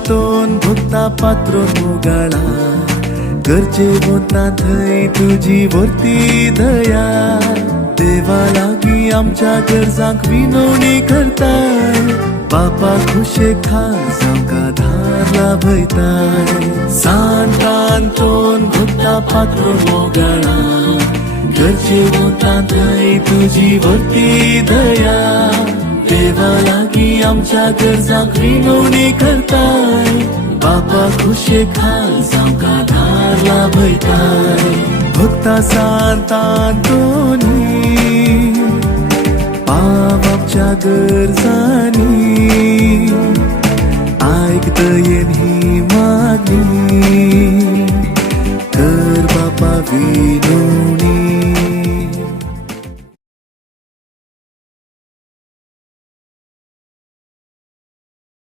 सांतोन भक्ता पात्रो मोगाळा गरजे बोलता थंय तुझी वर्ती दया देवा लागी आमच्या गरजांक विनवणी करताय बापा खुशे खास आमकां धार लाभयताय सांत आंतोन भक्ता पात्रो मोगाळा गरजे बोलता थंय तुझी वर्ती दया देवा लागी आमच्या गरजांक विनवणी करताय बापा खुशे खास आमकां धार लाभयताय भक्ता सांत आंतोनी पाव आमच्या गरजांनी आयकतयेन ही मागणी कर बापा